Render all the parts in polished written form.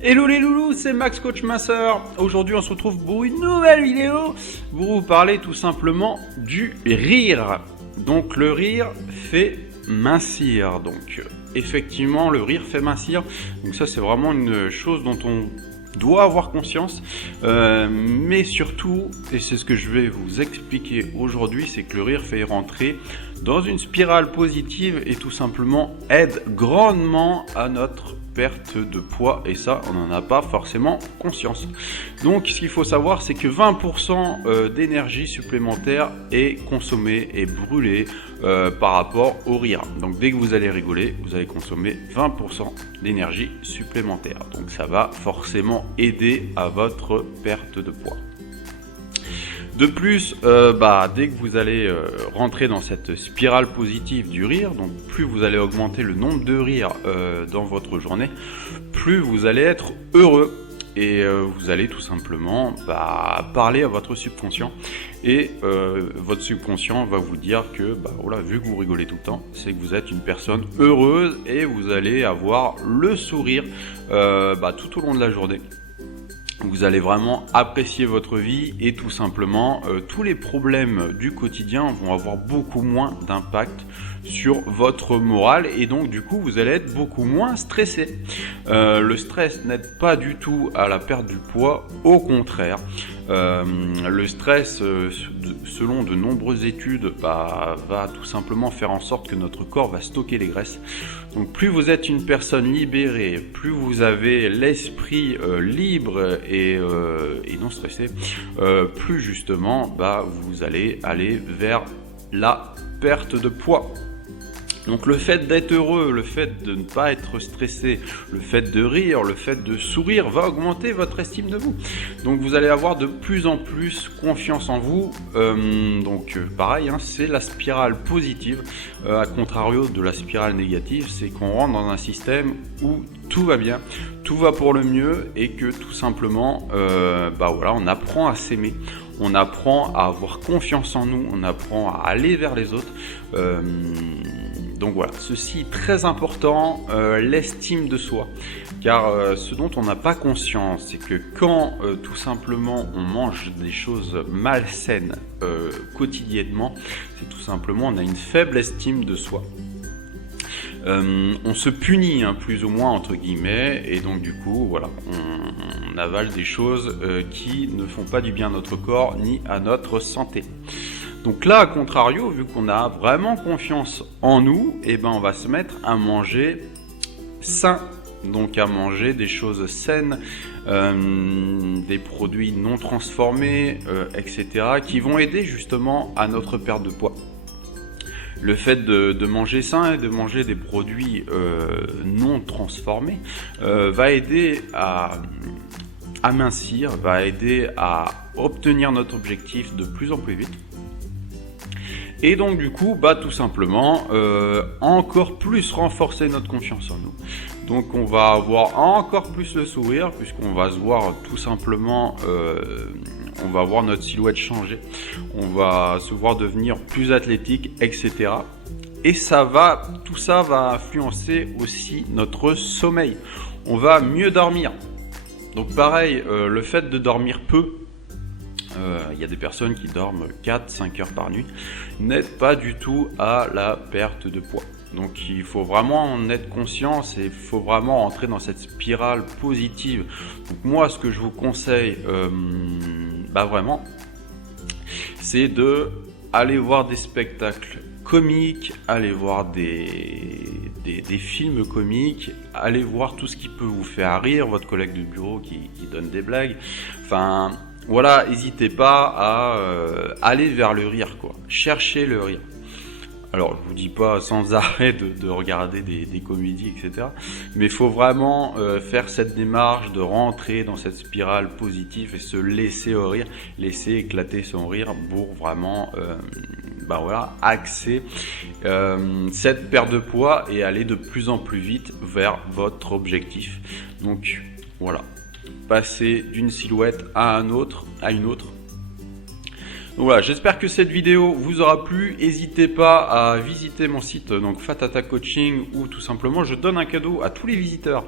Hello les loulous, c'est Max Coach Masseur. Aujourd'hui on se retrouve pour une nouvelle vidéo pour vous parler tout simplement du rire. Donc le rire fait mincir. Donc effectivement le rire fait mincir. Donc ça c'est vraiment une chose dont on doit avoir conscience. Mais surtout, et c'est ce que je vais vous expliquer aujourd'hui, c'est que le rire fait rentrer dans une spirale positive et tout simplement aide grandement à notre perte de poids, et ça on n'en a pas forcément conscience. Donc ce qu'il faut savoir, c'est que 20% d'énergie supplémentaire est consommée et brûlée par rapport au rire. Donc dès que vous allez rigoler, vous allez consommer 20% d'énergie supplémentaire. Donc ça va forcément aider à votre perte de poids. De plus, dès que vous allez rentrer dans cette spirale positive du rire, donc plus vous allez augmenter le nombre de rires dans votre journée, plus vous allez être heureux et vous allez tout simplement parler à votre subconscient et votre subconscient va vous dire que vu que vous rigolez tout le temps, c'est que vous êtes une personne heureuse et vous allez avoir le sourire tout au long de la journée. Vous allez vraiment apprécier votre vie et tout simplement tous les problèmes du quotidien vont avoir beaucoup moins d'impact sur votre morale et donc du coup vous allez être beaucoup moins stressé. Le stress n'aide pas du tout à la perte du poids, au contraire. Le stress, selon de nombreuses études, va tout simplement faire en sorte que notre corps va stocker les graisses. Donc plus vous êtes une personne libérée, plus vous avez l'esprit libre et non stressé, plus justement vous allez aller vers la perte de poids. Donc le fait d'être heureux, le fait de ne pas être stressé, le fait de rire, le fait de sourire va augmenter votre estime de vous. Donc vous allez avoir de plus en plus confiance en vous. Pareil, c'est la spirale positive, à contrario de la spirale négative, c'est qu'on rentre dans un système où tout va bien, tout va pour le mieux et que tout simplement, on apprend à s'aimer. On apprend à avoir confiance en nous, on apprend à aller vers les autres. Donc voilà, ceci est très important, l'estime de soi. Car ce dont on n'a pas conscience, c'est que quand tout simplement on mange des choses malsaines quotidiennement, c'est tout simplement on a une faible estime de soi. On se punit plus ou moins entre guillemets et donc du coup on avale des choses qui ne font pas du bien à notre corps ni à notre santé. Donc là, à contrario, vu qu'on a vraiment confiance en nous, on va se mettre à manger sain, donc à manger des choses saines, des produits non transformés, etc., qui vont aider justement à notre perte de poids. Le fait de manger sain et de manger des produits non transformés va aider à mincir, va aider à obtenir notre objectif de plus en plus vite. Et donc du coup, tout simplement, encore plus renforcer notre confiance en nous. Donc on va avoir encore plus le sourire, puisqu'on va se voir tout simplement, on va voir notre silhouette changer, on va se voir devenir plus athlétique, etc. Et tout ça va influencer aussi notre sommeil. On va mieux dormir. Donc pareil, le fait de dormir peu, il y a des personnes qui dorment 4-5 heures par nuit, n'aide pas du tout à la perte de poids. Donc il faut vraiment en être conscient et il faut vraiment rentrer dans cette spirale positive. Donc moi ce que je vous conseille vraiment, c'est de aller voir des spectacles comiques, aller voir des films comiques, aller voir tout ce qui peut vous faire rire, votre collègue de bureau qui donne des blagues, voilà, n'hésitez pas à aller vers le rire, cherchez le rire. Alors, je vous dis pas sans arrêt de regarder des comédies, etc. Mais il faut vraiment faire cette démarche de rentrer dans cette spirale positive et se laisser rire, laisser éclater son rire pour vraiment axer cette perte de poids et aller de plus en plus vite vers votre objectif. Donc, voilà. Passer d'une silhouette à une autre. Donc voilà, j'espère que cette vidéo vous aura plu. N'hésitez pas à visiter mon site, donc Fatata Coaching, où tout simplement je donne un cadeau à tous les visiteurs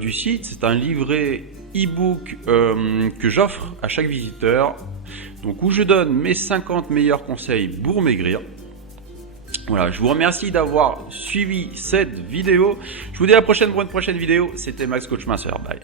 du site. C'est un livret e-book que j'offre à chaque visiteur, donc où je donne mes 50 meilleurs conseils pour maigrir. Voilà, je vous remercie d'avoir suivi cette vidéo. Je vous dis à la prochaine pour une prochaine vidéo. C'était Max Coach Minceur. Bye.